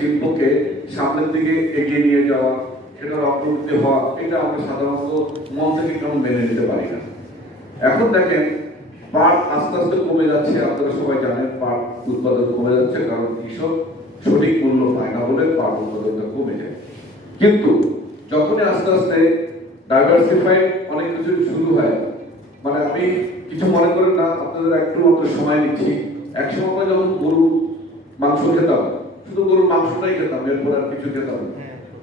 শিল্পকে সামনের দিকে এগিয়ে নিয়ে যাওয়া, সেটার অগ্রগতি হওয়া, এটা আমরা সাধারণত মন থেকে কেমন মেনে নিতে পারি না। এখন দেখেন পাট আস্তে আস্তে কমে যাচ্ছে, আপনারা সবাই জানেন পাট উৎপাদন কমে যাচ্ছে, কারণ কৃষক সঠিক মূল্য পায় না বলে পাট উৎপাদনটা কমে যায়। কিন্তু যখনই আস্তে আস্তে ডাইভার্সিফাইড অনেক কিছু শুরু হয়, মানে আমি কিছু মনে করেন না, আপনাদের একটু মতো সময় নিচ্ছি। একসময় যখন গরু মাংস খেতাম, শুধু গরুর মাংসটাই খেতাম, এরপর আর কিছু খেতাম না।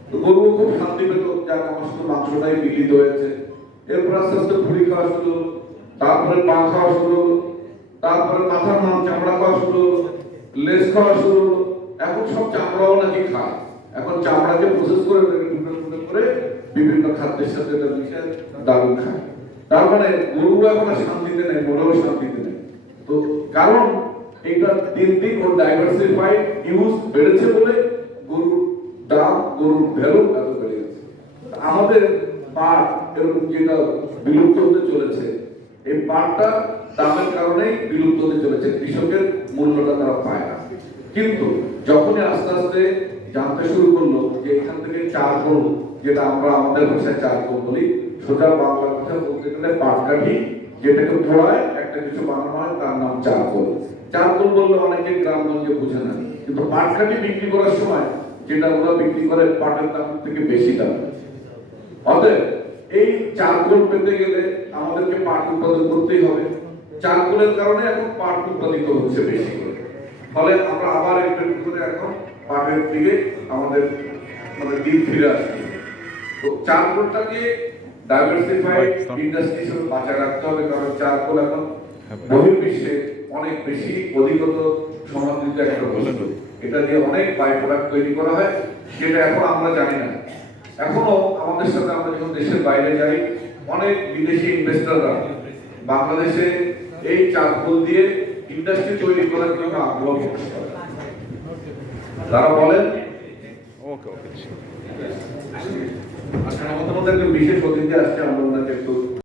তো গরুও খুব শান্তি পেত, যাক আমার শুধু মাংসটাই বিকৃত হয়েছে। এরপর আস্তে আস্তে ভুড়ি খাওয়া শুরু, তারপরে পা খাওয়া শুরু, তারপরে মাথার মাংস চামড়া খাওয়া শুরু, লেজ খাওয়া শুরু। এখন সব চামড়াও নাকি খায়, এখন চামড়াকে প্রসেস করে টুকরো করে বিভিন্ন খাদ্যের সাথে এটা মিশে দারুণ খায়। তার মানে গরু এখন আর শান্তিতে নেই, মোড়েও শান্তিতে নেই। তো কারণ এটা দিন দিন ওর ডাইভার্সিফাইড ইউজ বেড়েছে বলে গরুর দাম, গরুর ভ্যালু এত বেড়ে গেছে। আমাদের পাট এরকম যেটা বিলুপ্ত হতে চলেছে, এই পাটটা দামের কারণেই বিলুপ্ত হতে চলেছে, কৃষকের মূল্যটা তারা পায় না। কিন্তু যখনই আস্তে আস্তে জানতে শুরু করলো যে এখান থেকে চারকোল, যেটা আমরা আমাদের ভাষায় চারকোল বলি, সোজা বাংলা কথা বলতে গেলে পাটকাঠি, যেটাকে পোড়ায় একটা কিছু বানানো হয়, তার নাম চারকোল। চারকোল বললে অনেকে গ্রামগঞ্জে বুঝে না, কিন্তু পাটকাঠি বিক্রি করার সময় যেটা ওরা বিক্রি করে পাটের দাম থেকে বেশি দাম। অতএব এই চারকোল পেতে গেলে আমাদেরকে পাট উৎপাদন করতেই হবে। চারকোলের কারণে এখন পাট উৎপাদিত হচ্ছে বেশি করে, ফলে আমরা আবার একটু করে এখন পাটের দিকে আমাদের মানে দিক ফিরে আসছি। তো চারকোলটাকে ডাইভার্সিফাইড ইন্ডাস্ট্রি হিসেবে বাঁচায় রাখতে হবে, কারণ চারকোল এখন বহির্বিশ্বে অনেক বেশি অধিকত সমাদৃত একটা বস্তু। এটা দিয়ে অনেক বাই প্রোডাক্ট তৈরি করা হয়, যেটা এখন আমরা জানি না। এখনো আমাদের সাথে আমরা যখন দেশের বাইরে যাই, অনেক বিদেশি ইনভেস্টররা বাংলাদেশে এই চারকোল দিয়ে ইন্ডাস্ট্রি তৈরি করার জন্য আগ্রহ প্রকাশ করে। তারা বলেন আসলে আমাদের মধ্যে একটা বিশেষ অতিথি আসছে, আমরা ওনাকে একটু